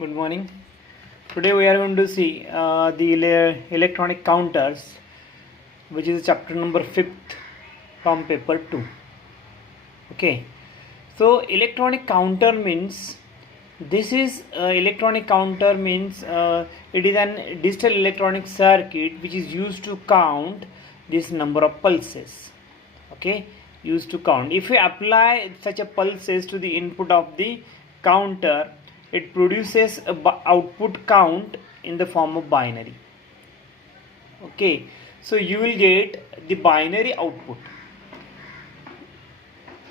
Good morning. Today we are going to see the electronic counters, which is chapter number 5th from paper 2. Okay. So electronic counter means electronic counter means it is an digital electronic circuit which is used to count this number of pulses. Okay, used to count. If we apply such a pulses to the input of the counter, it produces a output count in the form of binary. Okay, so you will get the binary output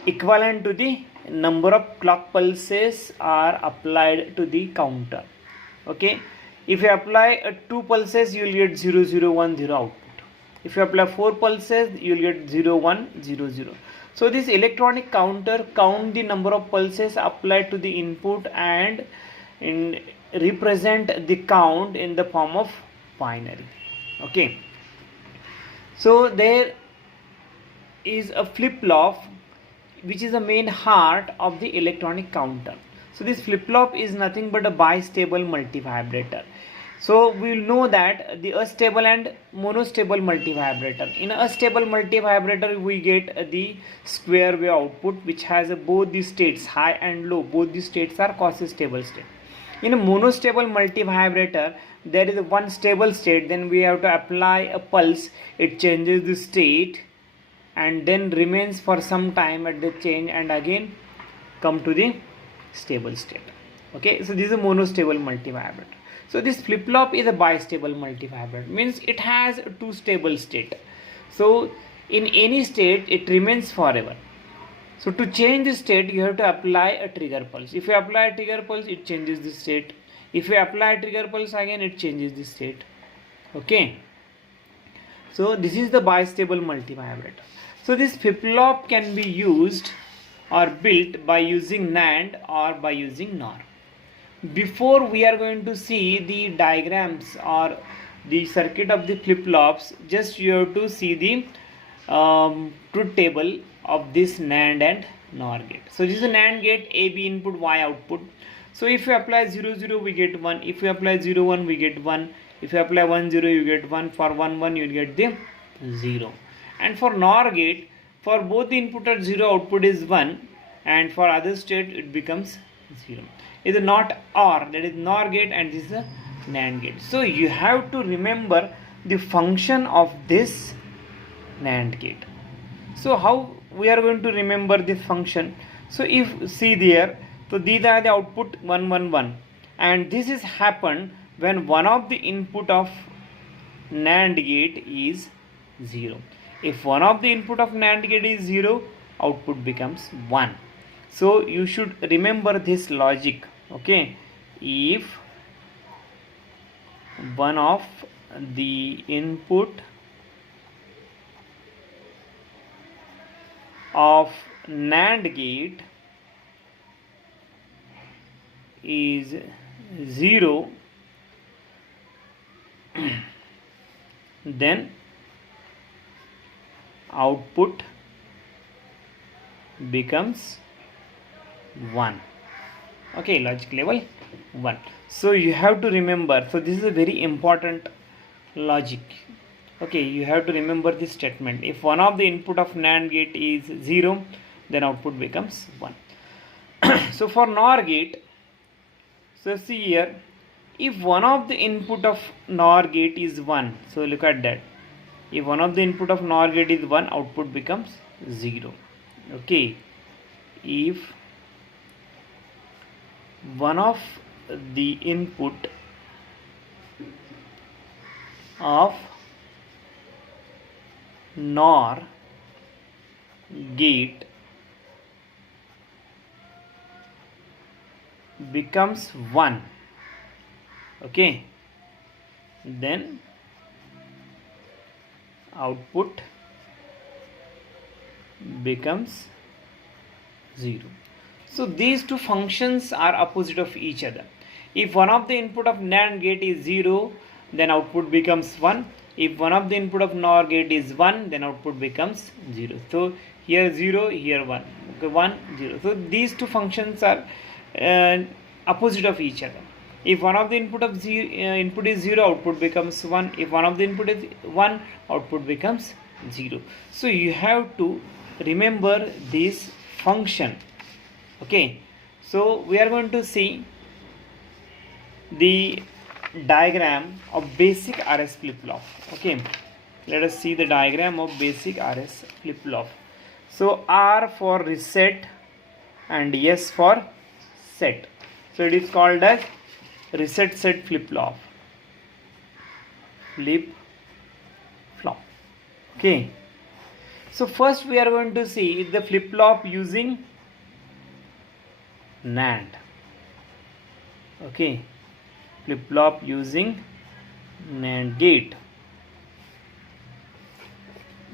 equivalent to the number of clock pulses are applied to the counter. Okay, if you apply 2 pulses, you will get 0 0 1 0 output. If you apply 4 pulses, you will get 0 1 0 0. So this electronic counter count the number of pulses applied to the input and represent the count in the form of binary. Okay, so there is a flip-flop which is the main heart of the electronic counter. So this flip-flop is nothing but a bistable multivibrator. So we will know that the astable and monostable multivibrator. In a stable multivibrator, we get the square wave output which has both the states, high and low. Both the states are quasi-stable state. In a monostable multivibrator, there is one stable state. Then we have to apply a pulse. It changes the state and then remains for some time at the change and again come to the stable state. Okay, so this is a monostable multivibrator. So this flip-flop is a bistable multivibrator, means it has 2 stable state. So in any state it remains forever. So to change the state, you have to apply a trigger pulse. If you apply a trigger pulse, it changes the state. If you apply a trigger pulse again, it changes the state. Okay, so this is the bistable multivibrator. So this flip-flop can be used or built by using NAND or by using NOR. Before we are going to see the diagrams or the circuit of the flip-flops, just you have to see the truth table of this NAND and NOR gate. So this is a NAND gate, AB input, Y output. So if you apply 0 0, we get 1. If you apply 0 1, we get 1. If you apply 1 0, you get 1. For 1 1, you will get the 0. And for NOR gate, for both the input at 0, output is 1, and for other state it becomes 0. It is not OR, that is NOR gate, and this is a NAND gate. So you have to remember the function of this NAND gate. So how we are going to remember this function? So if see there, so these are the output 1 1 1, and this is happened when one of the input of NAND gate is 0. If one of the input of NAND gate is 0, output becomes 1. So you should remember this logic. Okay, if one of the input of NAND gate is 0, then output becomes 1. Okay, logic level 1. So you have to remember, so this is a very important logic. Okay, you have to remember this statement. If one of the input of NAND gate is 0, then output becomes 1. So for NOR gate, so see here, if one of the input of NOR gate is 1, so look at that. If one of the input of NOR gate is 1, output becomes 0. Okay, if one of the input of NOR gate becomes 1, okay, then output becomes 0. So these two functions are opposite of each other. If one of the input of NAND gate is 0, then output becomes 1. If one of the input of NOR gate is 1, then output becomes 0. So here 0, here 1. Okay, 1, 0. So these two functions are opposite of each other. If one of the input is 0, output becomes 1. If one of the input is 1, output becomes 0. So you have to remember this function. Okay, so we are going to see the diagram of basic RS flip-flop. Okay, let us see the diagram of basic RS flip-flop. So R for reset and S for set. So it is called as reset set flip-flop. Okay, so first we are going to see the flip-flop using NAND. Okay, flip-flop using NAND gate.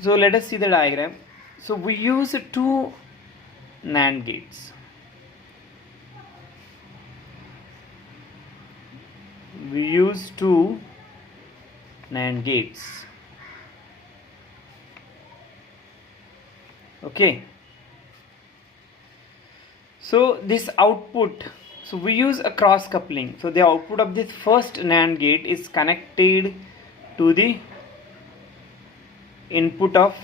So let us see the diagram. So we use two NAND gates. We use two NAND gates. Okay, so this output, so we use a cross coupling. So the output of this first NAND gate is connected to the input of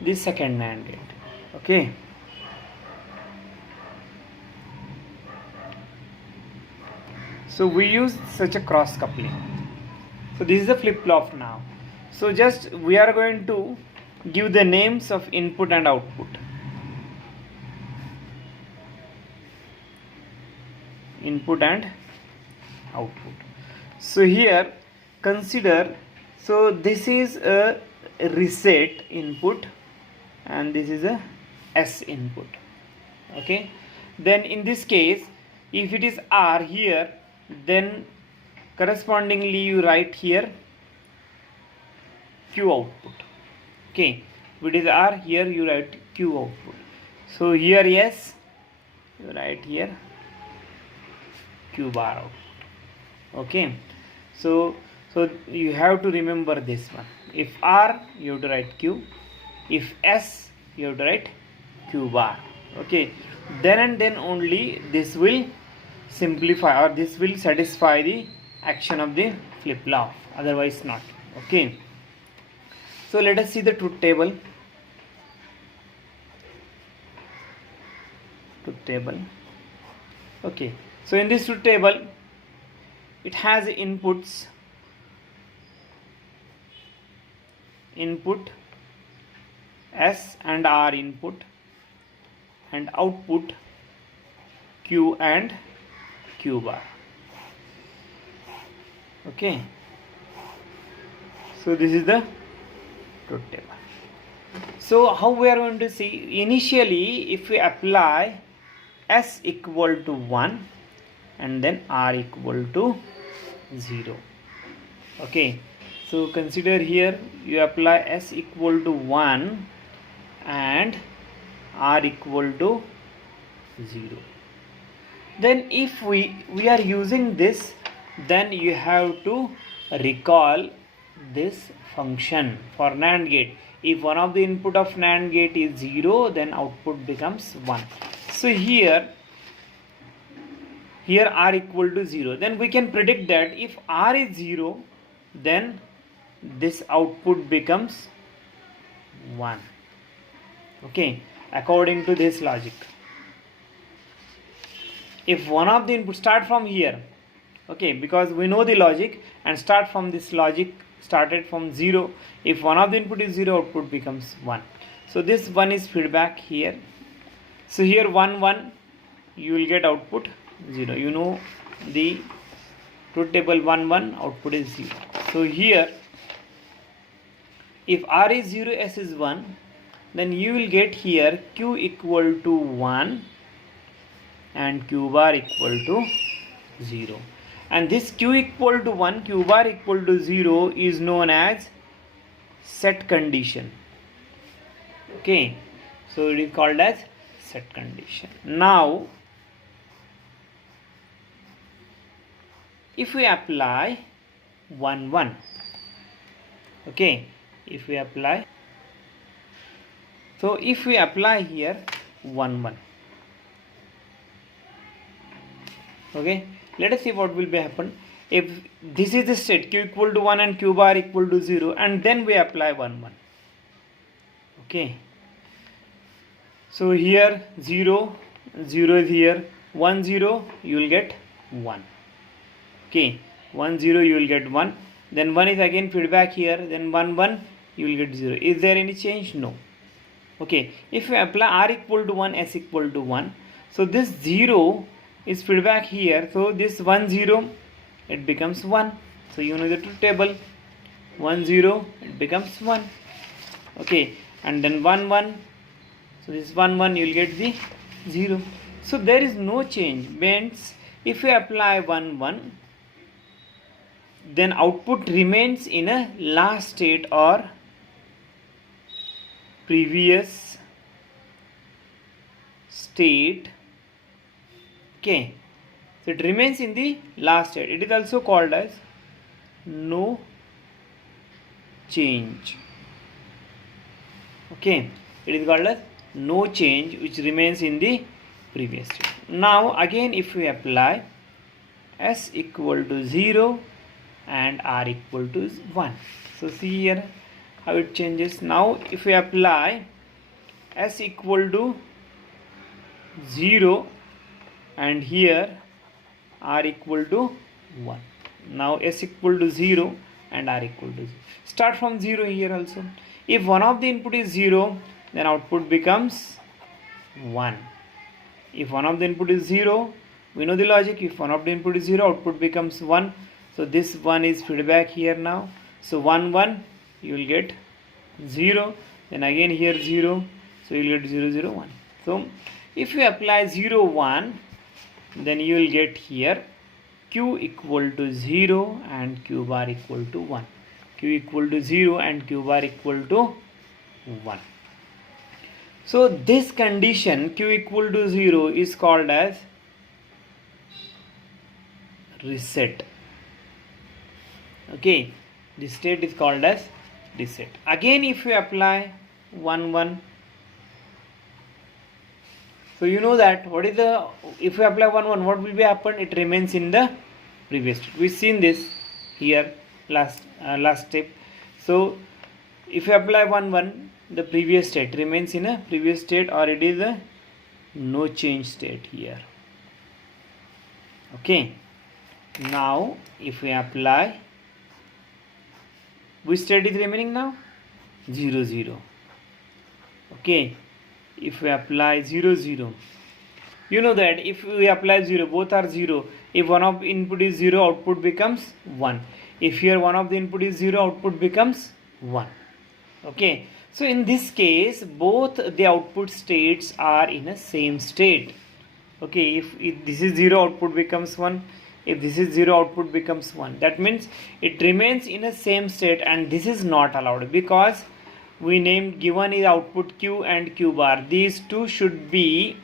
the second NAND gate. Okay, so we use such a cross coupling. So this is the flip-flop now. So just we are going to give the names of input and output. Input and output. So here consider, so this is a reset input and this is a S input. Okay, then in this case, if it is R here, then correspondingly you write here Q output. Okay, if it is R, here you write Q output. So here yes, you write here Q bar output. Okay, so you have to remember this one. If R, you have to write Q. If S, you have to write Q bar. Okay, then and then only this will simplify, or this will satisfy the action of the flip-flop, otherwise not. Okay, so let us see the truth table. Okay, so in this truth table, it has inputs, input S and R input, and output Q and Q bar. Okay, so this is the truth table. So how we are going to see, initially if we apply S equal to 1 and then R equal to 0. Okay, so consider here you apply S equal to 1 and R equal to 0. Then if we are using this, then you have to recall this function for NAND gate. If one of the input of NAND gate is 0, then output becomes 1. So here R equal to 0, then we can predict that if R is 0, then this output becomes 1. Okay, according to this logic. If one of the input, start from here. Okay, because we know the logic, and start from this logic, started from 0. If one of the input is 0, output becomes 1. So this 1 is feedback here. So here 1 1, you will get output 0. You know the truth table, 1 1, output is 0. So here if R is 0, S is 1, then you will get here Q equal to 1 and Q bar equal to 0. And this Q equal to 1, Q bar equal to 0 is known as set condition. Okay, so it is called as set condition. Now if we apply 1 1, okay, if we apply, so if we apply here 1 1, okay, Let us see what will be happen. If this is the state q equal to 1 and q bar equal to 0, and then we apply 1 1. Okay, so here 0 0 is here, 1 0 you will get 1. Okay, 1 0 you will get 1, then 1 is again feedback here, then 1 1 you will get 0. Is there any change? No. Okay, if we apply r equal to 1, s equal to 1, so this 0 is feedback here, so this 1 0 it becomes 1. So you know the truth table, 1 0 it becomes 1. Okay, and then 1 1, so this 1 1 you will get the 0. So there is no change. Means if we apply 1 1, then output remains in a last state or previous state. Okay, so it remains in the last state. It is also called as no change. Okay, it is called as no change, which remains in the previous state. Now again, if we apply s equal to 0 and r equal to 1, so see here how it changes. Now if we apply s equal to 0 and here r equal to 1, now s equal to 0 and r equal to 0. Start from 0 here also. If one of the input is 0, then output becomes 1. If one of the input is 0, we know the logic. If one of the input is 0, output becomes 1. So this 1 is feedback here now. So 1 1 you will get 0, then again here 0, so you will get 0 0 1. So if you apply 0 1, then you will get here q equal to 0 and q bar equal to 1. Q equal to 0 and q bar equal to 1. So this condition q equal to 0 is called as reset. Okay, this state is called as reset. Again, if we apply 1 1, so you know that what is the, if we apply 1 1, what will be happen? It remains in the previous state. We've seen this here last step. So if you apply 1 1, the previous state remains in a previous state, or it is a no change state here. Okay, now if we apply, which state is remaining now? 0 0. Okay, if we apply 0 0, you know that if we apply 0, both are 0. If one of input is 0, output becomes 1. If here one of the input is 0, output becomes 1. Okay, so in this case, both the output states are in a same state. Okay, if this is 0, output becomes 1. If this is 0, output becomes 1. That means it remains in a same state, and this is not allowed because we named given is output q and q bar. These two should be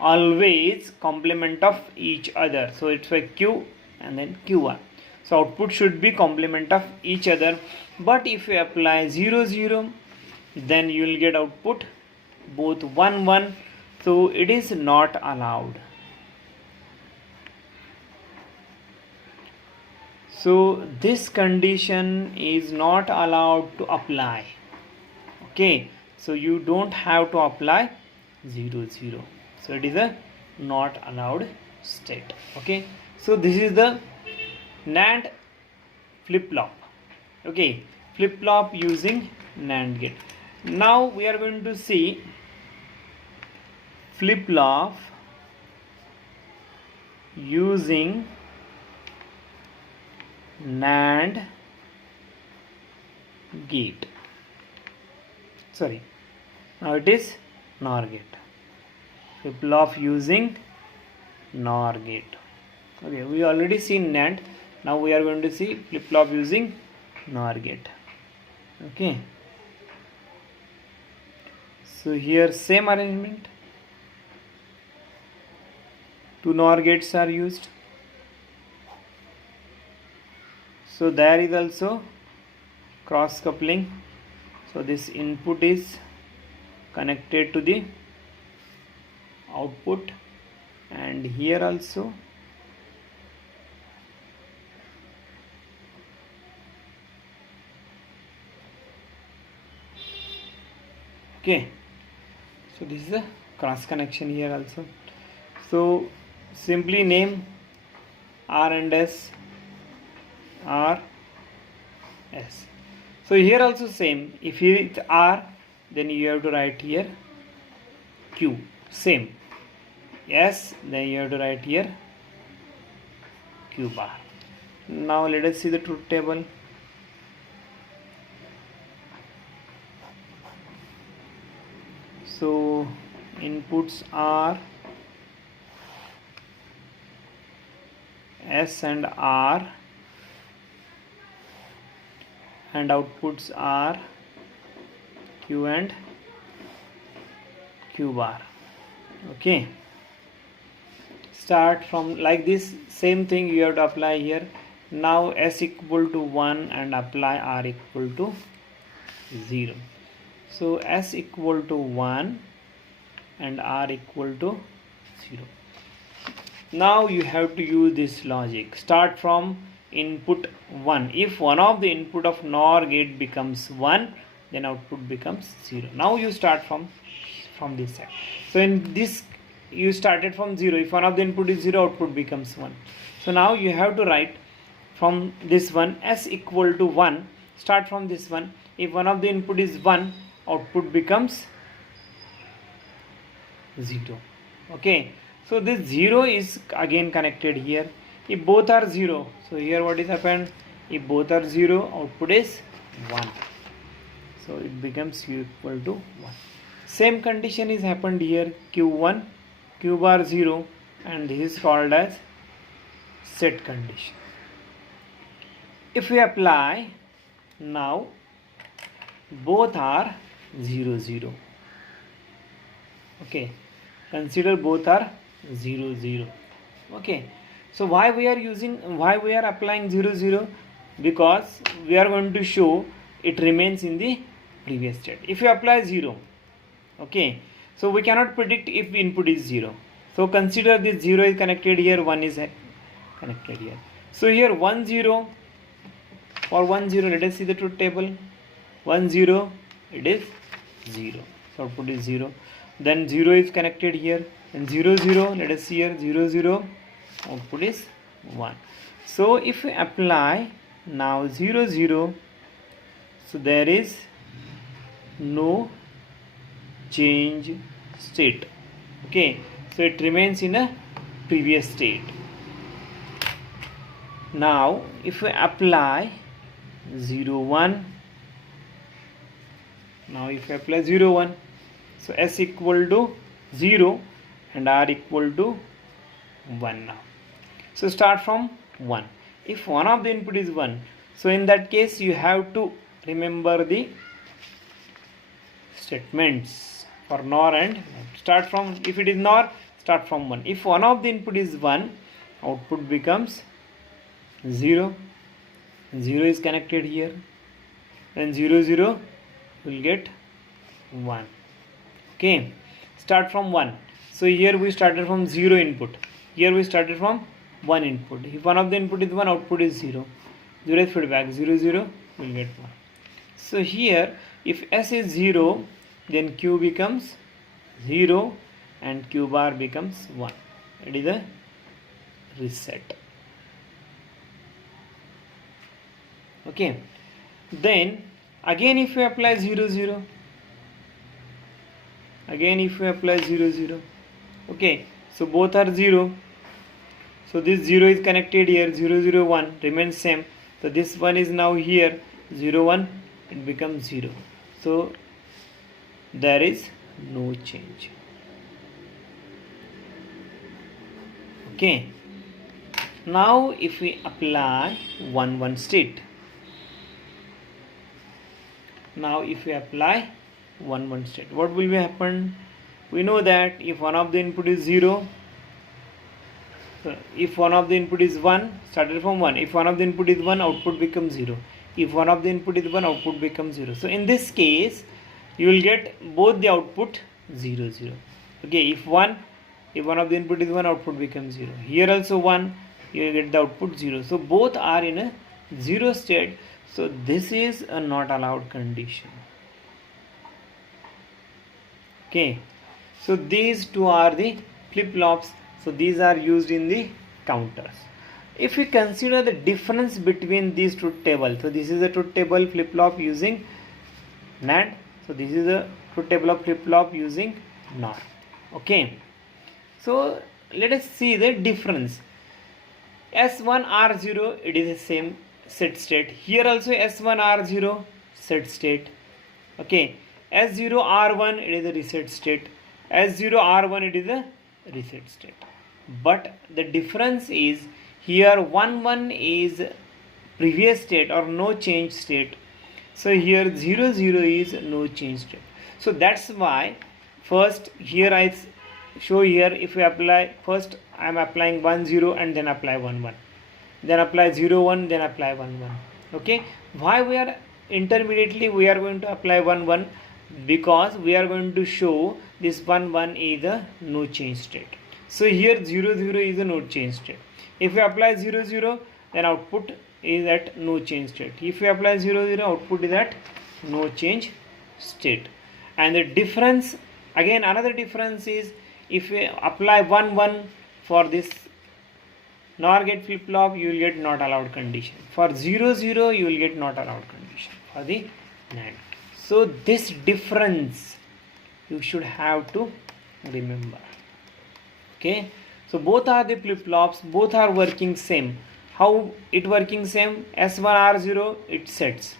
always complement of each other. So it's a q and then q bar. So output should be complement of each other. But if you apply 0 0, then you will get output both 1 1. So it is not allowed. So this condition is not allowed to apply. Okay, so you don't have to apply 0 0. So it is a not allowed state. Okay, so this is the NAND flip-flop. Okay, flip-flop using NAND gate. Now we are going to see flip-flop using NAND gate. Sorry, now it is NOR gate. Flip-flop using NOR gate. Okay, we already seen NAND. Now we are going to see flip-flop using NOR gate. Okay, so here same arrangement. Two NOR gates are used. So there is also cross coupling. So this input is connected to the output, and here also Okay, so this is a cross connection here also. So simply name R and S, R, S. So here also same, if here it's R, then you have to write here Q, same. S, then you have to write here Q bar. Now let us see the truth table. So inputs are S and R, and outputs are Q and Q bar. Okay, start from like this, same thing you have to apply here. Now S equal to 1 and apply R equal to 0. So S equal to 1 and R equal to 0. Now you have to use this logic. Start from input 1. If one of the input of NOR gate becomes 1, then output becomes 0. Now you start from this side. So in this you started from 0. If one of the input is 0, output becomes 1. So now you have to write from this one, S equal to 1. Start from this one. If one of the input is 1, output becomes 0. Okay, so this 0 is again connected here. If both are 0, so here what is happened? If both are 0, output is 1. So it becomes Q equal to 1. Same condition is happened here, Q1, Q bar 0, and this is called as set condition. If we apply, now both are 0, 0. Okay, consider both are 0, 0. Okay, so why we are applying 0, 0? Because we are going to show it remains in the previous state. If you apply 0, okay, so we cannot predict if input is 0. So consider this 0 is connected here, 1 is connected here. So here 1, 0, for 1, 0, let us see the truth table. 1, 0, it is 0. So output is 0. Then 0 is connected here, and 0, 0, let us see here, 0, 0, output is 1. So if we apply now 0, 0, so there is no change state. Okay, so it remains in a previous state. Now if we apply 0, 1, now if we apply 0, 1, so S equal to 0 and R equal to 1 now. So start from 1. If one of the input is 1, so in that case you have to remember the statements for NOR and start from, if it is NOR, start from 1. If one of the input is 1, output becomes 0. 0 is connected here, then 0, 0 will get 1. Okay, start from 1. So here we started from 0 input. Here we started from 1 input. If one of the input is 1, output is 0. 0 is feedback. 0, 0 will get 1. So here if S is 0, then Q becomes 0 and Q bar becomes 1. It is a reset. Okay, then again if we apply 0, 0, again if we apply 0, 0, okay, so both are 0. So this 0 is connected here, 0, 0, 1 remains same. So this one is now here, 0, 1, it becomes 0. So there is no change. Okay, now if we apply 1, 1 state, now if we apply 1, 1 state, what will be happen? We know that if one of the input is 0, if one of the input is 1, started from 1. If one of the input is 1, output becomes 0. If one of the input is 1, output becomes 0. So in this case you will get both the output 0, 0. Okay, if one of the input is 1, output becomes 0. Here also 1, you will get the output 0. So both are in a 0 state. So this is a not allowed condition. Okay, so these two are the flip-flops. So these are used in the counters. If we consider the difference between these truth tables, so this is a truth table flip-flop using NAND. So this is a truth table of flip-flop using NOR. Okay, so let us see the difference. S1 R0, it is the same set state. Here also S1 R0 set state. Okay, S0 R1, it is a reset state. S0 R1, it is a reset state. But the difference is here 1 is previous state or no change state. So here 0 is no change state. So that's why first here I show here, if we apply, first I am applying 1 0 and then apply 1 1, then apply 0 1, then apply 1 1. Okay, why we are intermediately we are going to apply 1 1? Because we are going to show this 1 1 is a no change state. So here 0 0 is a no change state. If we apply 0 0, then output is at no change state. If we apply 0 0, output is at no change state. And the difference, again another difference is, if we apply 1 1 for this NOR gate flip flop, you will get not allowed condition. For 0 0, you will get not allowed condition for the NAND. So this difference you should have to remember. Okay, so both are the flip flops, both are working same. How it working same? S1 R0 it sets,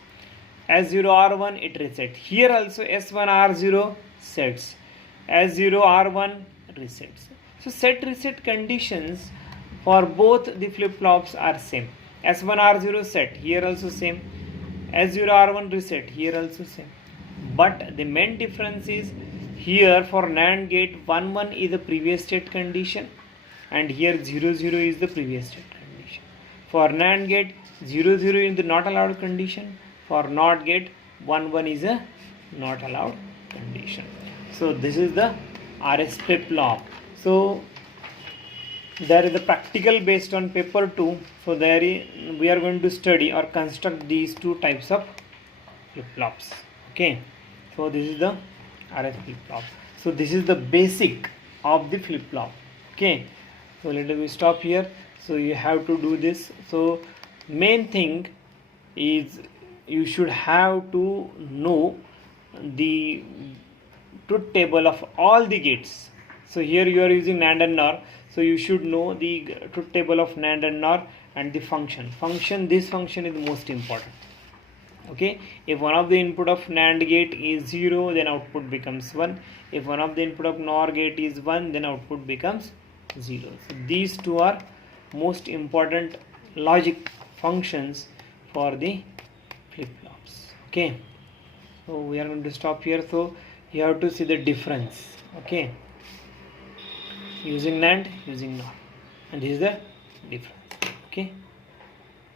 S0 R1 it resets. Here also S1 R0 sets, S0 R1 resets. So set reset conditions for both the flip flops are same. S1 R0 set, here also same. S0 R1 reset, here also same. But the main difference is, here for NAND gate 1 1 is the previous state condition, and here 0 0 is the previous state condition. For NAND gate 0 0 is the not allowed condition. For NOT gate 1 1 is a not allowed condition. So this is the RS flip flop. So there is a practical based on paper 2. So there is, we are going to study or construct these two types of flip flops. Okay, so this is the RS flip flop. So this is the basic of the flip flop. Okay, so let me stop here. So you have to do this. So main thing is you should have to know the truth table of all the gates. So here you are using NAND and NOR, so you should know the truth table of NAND and NOR and the function. This function is most important. Okay, if one of the input of NAND gate is 0, then output becomes 1. If one of the input of NOR gate is 1, then output becomes 0. So these two are most important logic functions for the flip flops. Okay, so we are going to stop here. So you have to see the difference. Okay, using NAND, using NOR, and this is the difference. Okay.